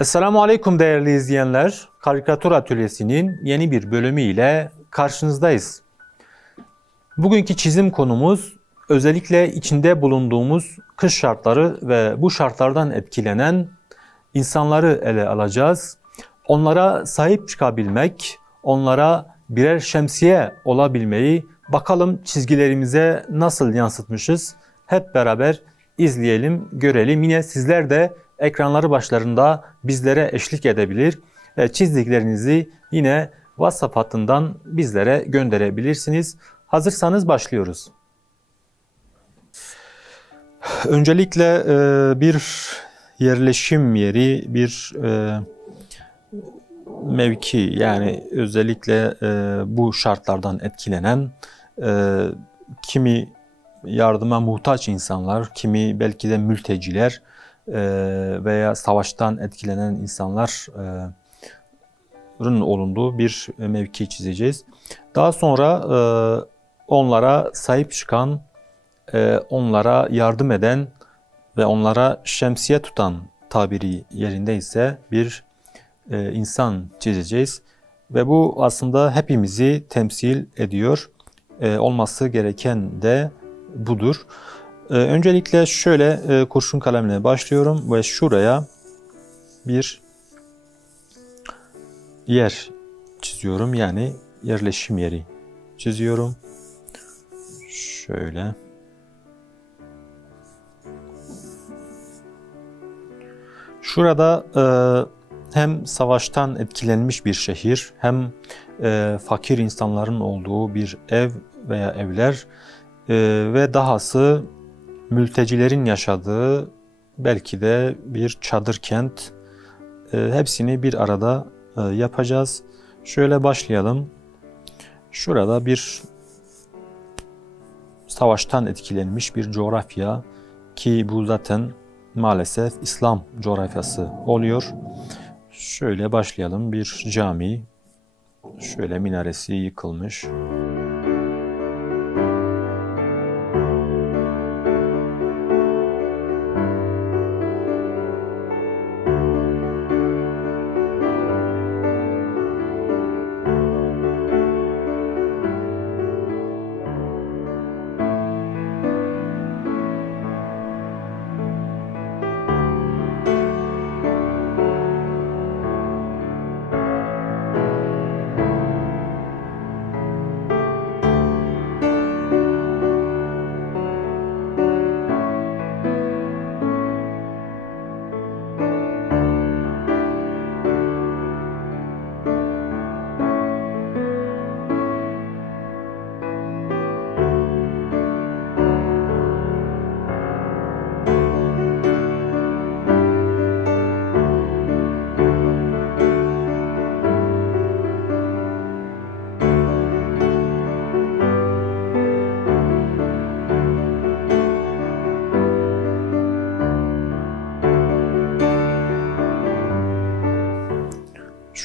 Esselamu Aleyküm değerli izleyenler. Karikatür Atölyesi'nin yeni bir bölümü ile karşınızdayız. Bugünkü çizim konumuz özellikle içinde bulunduğumuz kış şartları ve bu şartlardan etkilenen insanları ele alacağız. Onlara sahip çıkabilmek, onlara birer şemsiye olabilmeyi bakalım çizgilerimize nasıl yansıtmışız? Hep beraber izleyelim, görelim. Yine sizler de ekranları başlarında bizlere eşlik edebilir. Çizdiklerinizi yine WhatsApp hattından bizlere gönderebilirsiniz. Hazırsanız başlıyoruz. Öncelikle bir yerleşim yeri, bir mevki, yani özellikle bu şartlardan etkilenen kimi yardıma muhtaç insanlar, kimi belki de mülteciler veya savaştan etkilenen insanların olunduğu bir mevki çizeceğiz. Daha sonra onlara sahip çıkan, onlara yardım eden ve onlara şemsiye tutan, tabiri yerindeyse bir insan çizeceğiz. Ve bu aslında hepimizi temsil ediyor. Olması gereken de budur. Öncelikle şöyle kurşun kalemle başlıyorum ve şuraya bir yer çiziyorum. Yani yerleşim yeri çiziyorum. Şöyle. Şurada hem savaştan etkilenmiş bir şehir, hem fakir insanların olduğu bir ev veya evler ve dahası mültecilerin yaşadığı belki de bir çadır kent. Hepsini bir arada yapacağız. Şöyle başlayalım. Şurada bir savaştan etkilenmiş bir coğrafya, ki bu zaten maalesef İslam coğrafyası oluyor. Şöyle başlayalım. Bir cami. Şöyle minaresi yıkılmış.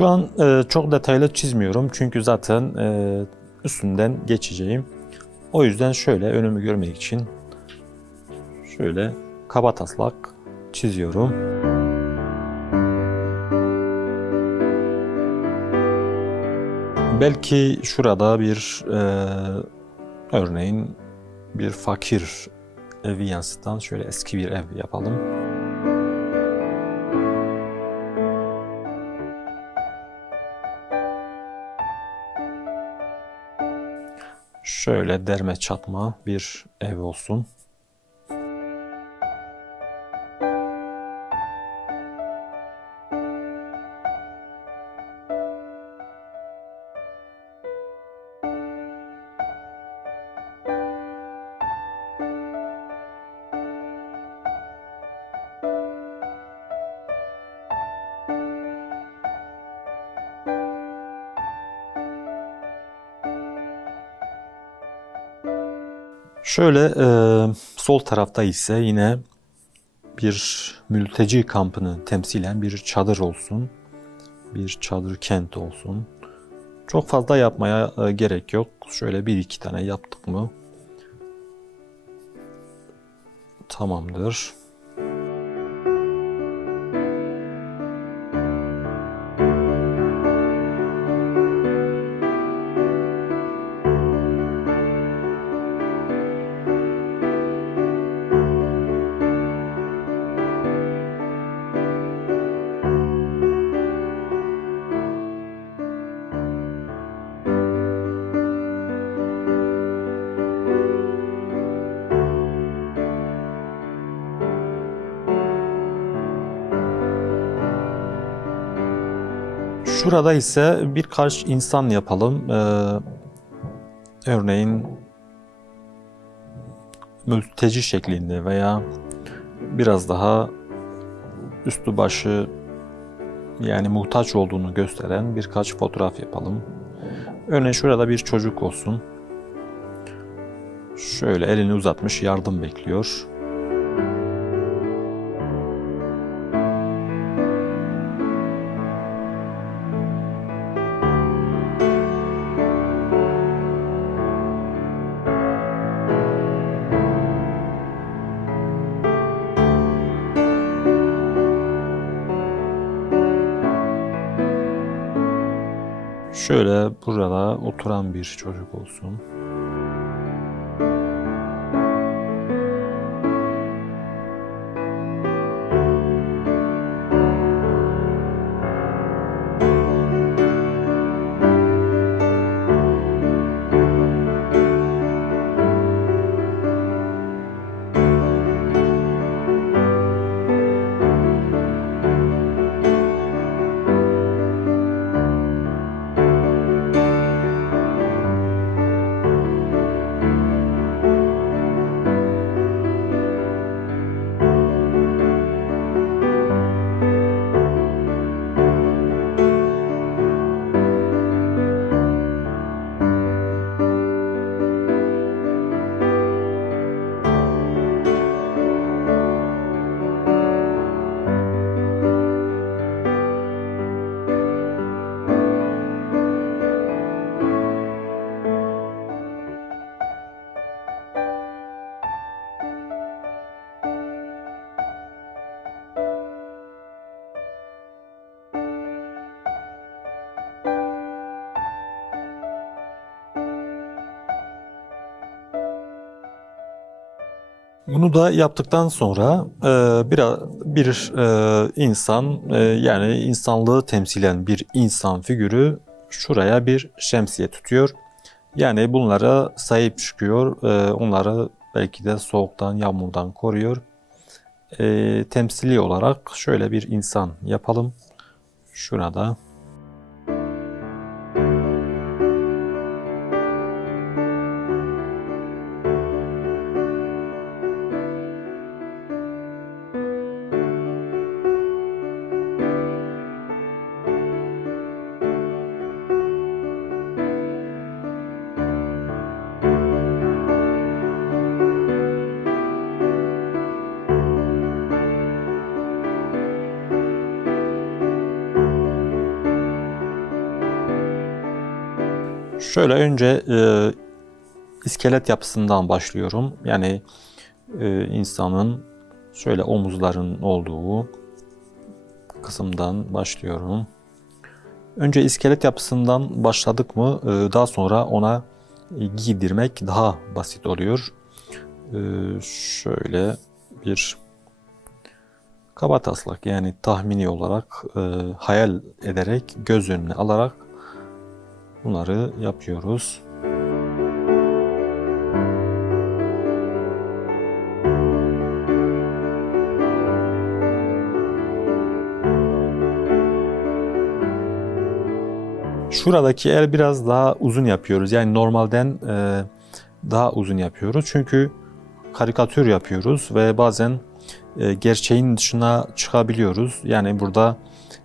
Şu an çok detaylı çizmiyorum çünkü zaten üstünden geçeceğim. O yüzden şöyle önümü görmek için şöyle kabataslak çiziyorum. Belki şurada bir örneğin bir fakir evi yansıtan şöyle eski bir ev yapalım. Şöyle derme çatma bir ev olsun. Şöyle sol tarafta ise yine bir mülteci kampını temsilen bir çadır olsun. Bir çadır kent olsun. Çok fazla yapmaya gerek yok. Şöyle bir iki tane yaptık mı tamamdır. Şurada ise birkaç insan yapalım. Örneğin mülteci şeklinde veya biraz daha üstü başı yani muhtaç olduğunu gösteren birkaç fotoğraf yapalım. Örneğin şurada bir çocuk olsun. Şöyle elini uzatmış, yardım bekliyor. Şöyle burada oturan bir çocuk olsun. Bunu da yaptıktan sonra bir insan yani insanlığı temsilen bir insan figürü şuraya bir şemsiye tutuyor. Yani bunlara sahip çıkıyor. Onları belki de soğuktan, yağmurdan koruyor. Temsili olarak şöyle bir insan yapalım. Şurada. Şöyle önce iskelet yapısından başlıyorum. Yani insanın şöyle omuzların olduğu kısımdan başlıyorum. Önce iskelet yapısından başladık mı daha sonra ona giydirmek daha basit oluyor. Şöyle bir kabataslak yani tahmini olarak hayal ederek göz önüne alarak bunları yapıyoruz. Şuradaki el biraz daha uzun yapıyoruz. Yani normalden daha uzun yapıyoruz. Çünkü karikatür yapıyoruz ve bazen gerçeğin dışına çıkabiliyoruz. Yani burada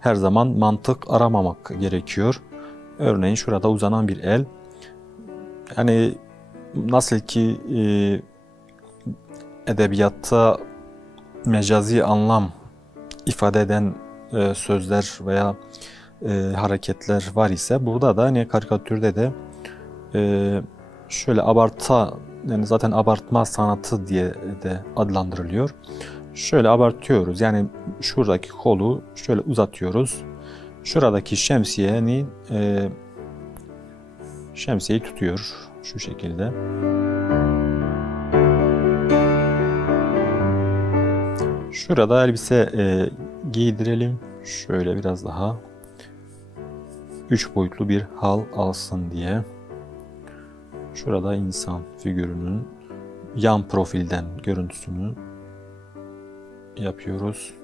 her zaman mantık aramamak gerekiyor. Örneğin şurada uzanan bir el. Yani nasıl ki edebiyatta mecazi anlam ifade eden sözler veya hareketler var ise burada da hani karikatürde de şöyle yani zaten abartma sanatı diye de adlandırılıyor. Şöyle abartıyoruz. Yani şuradaki kolu şöyle uzatıyoruz. Şuradaki şemsiyeyi tutuyor şu şekilde. Şurada elbise giydirelim. Şöyle biraz daha 3 boyutlu bir hal alsın diye. Şurada insan figürünün yan profilden görüntüsünü yapıyoruz.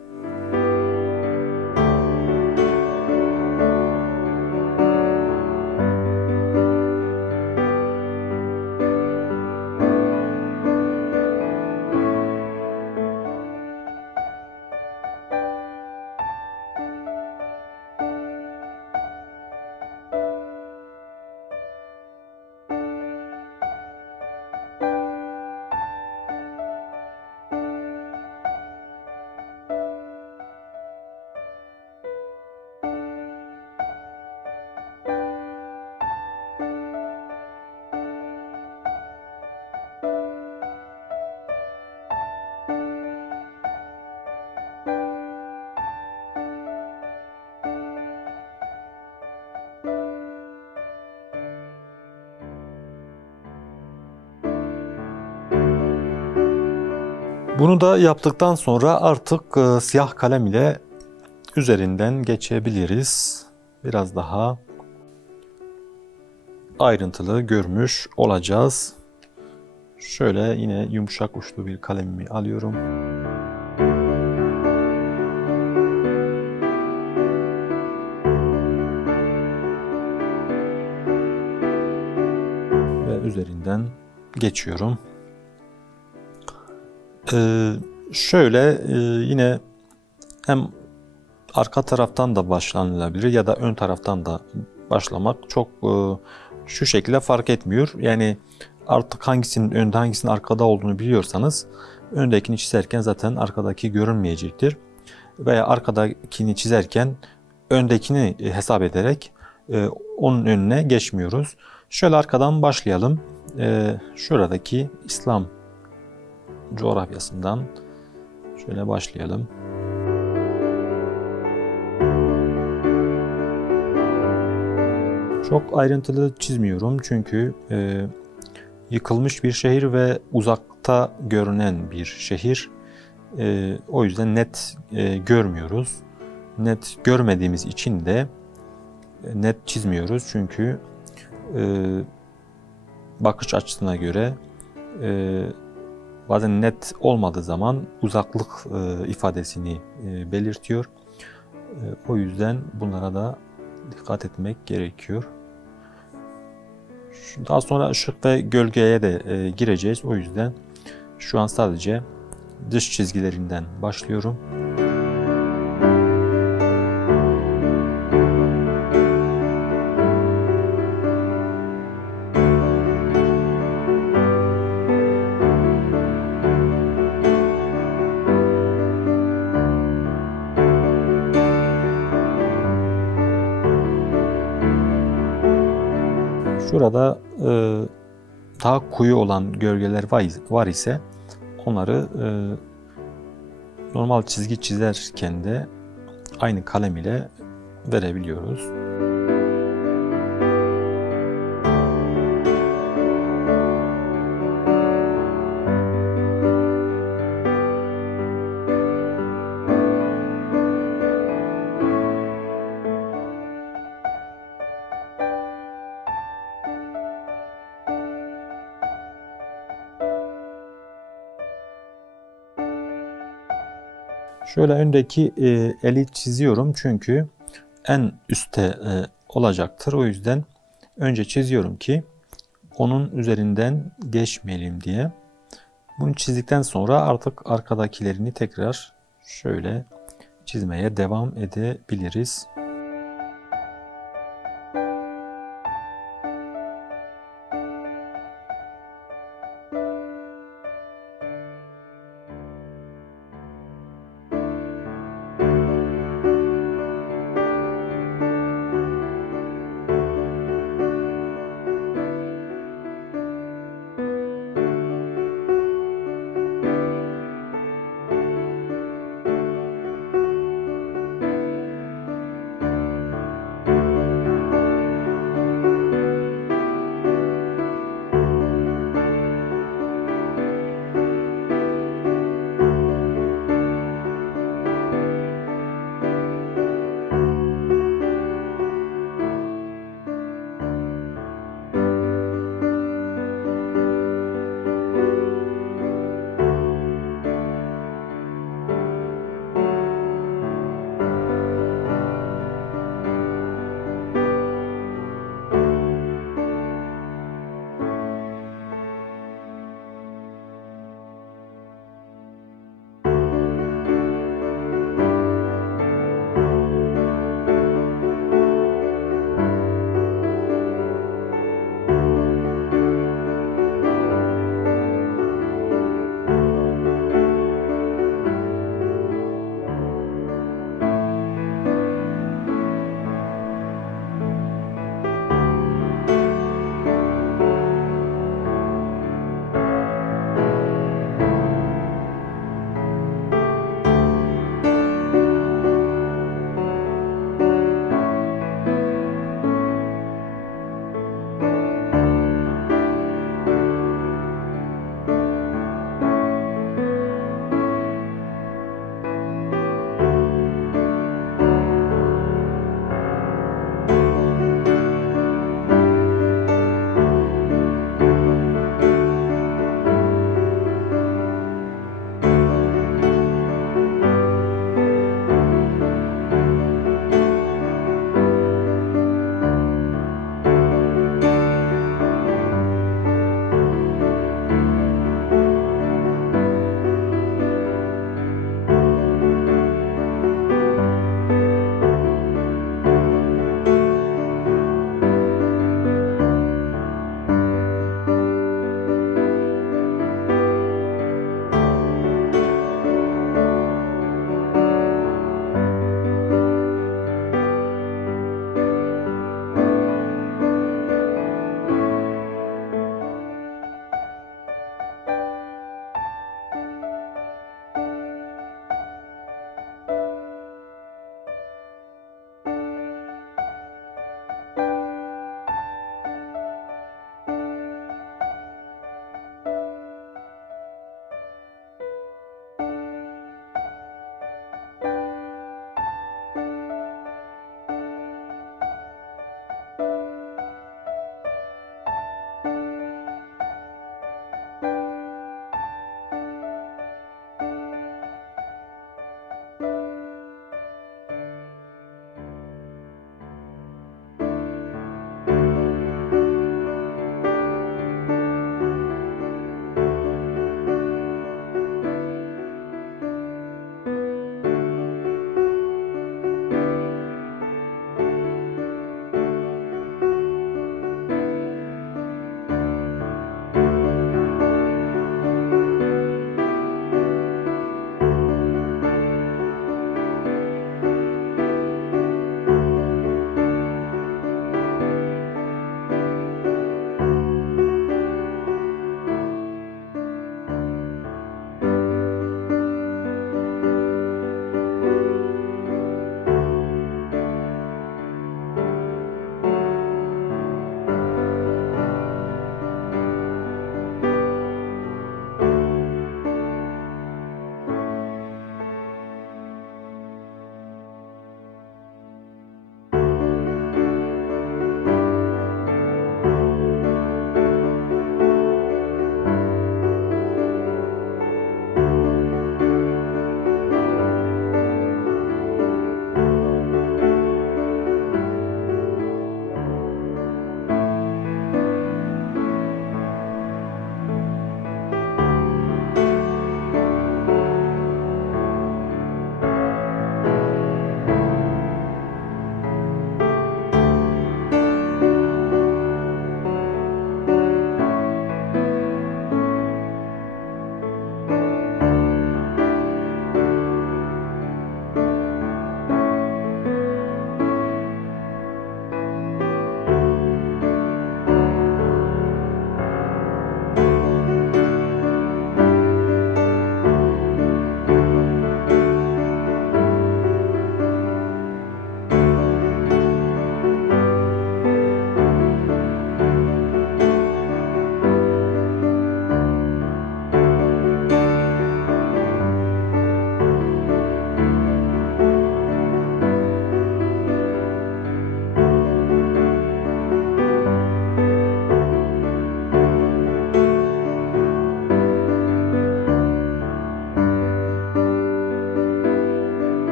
Bunu da yaptıktan sonra artık siyah kalem ile üzerinden geçebiliriz. Biraz daha ayrıntılı görmüş olacağız. Şöyle yine yumuşak uçlu bir kalemimi alıyorum. Ve üzerinden geçiyorum. Şöyle yine hem arka taraftan da başlanılabilir ya da ön taraftan da başlamak çok şu şekilde fark etmiyor. Yani artık hangisinin önde hangisinin arkada olduğunu biliyorsanız öndekini çizerken zaten arkadaki görünmeyecektir. Veya arkadakini çizerken öndekini hesap ederek onun önüne geçmiyoruz. Şöyle arkadan başlayalım. Şuradaki İslam coğrafyasından şöyle başlayalım. Çok ayrıntılı çizmiyorum çünkü yıkılmış bir şehir ve uzakta görünen bir şehir. O yüzden net görmüyoruz. Net görmediğimiz için de net çizmiyoruz çünkü bakış açısına göre bazen net olmadığı zaman uzaklık ifadesini belirtiyor. O yüzden bunlara da dikkat etmek gerekiyor. Daha sonra ışık ve gölgeye de gireceğiz. O yüzden şu an sadece dış çizgilerinden başlıyorum. Şurada daha koyu olan gölgeler var ise onları normal çizgi çizerken de aynı kalem ile verebiliyoruz. Şöyle öndeki eli çiziyorum çünkü en üstte olacaktır. O yüzden önce çiziyorum ki onun üzerinden geçmeyelim diye. Bunu çizdikten sonra artık arkadakilerini tekrar şöyle çizmeye devam edebiliriz.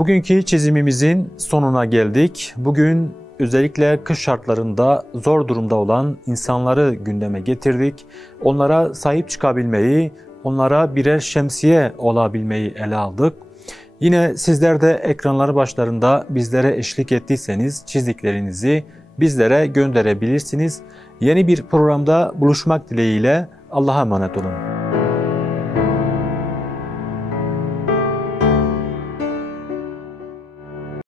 Bugünkü çizimimizin sonuna geldik. Bugün özellikle kış şartlarında zor durumda olan insanları gündeme getirdik. Onlara sahip çıkabilmeyi, onlara birer şemsiye olabilmeyi ele aldık. Yine sizler de ekranları başlarında bizlere eşlik ettiyseniz çizdiklerinizi bizlere gönderebilirsiniz. Yeni bir programda buluşmak dileğiyle Allah'a emanet olun.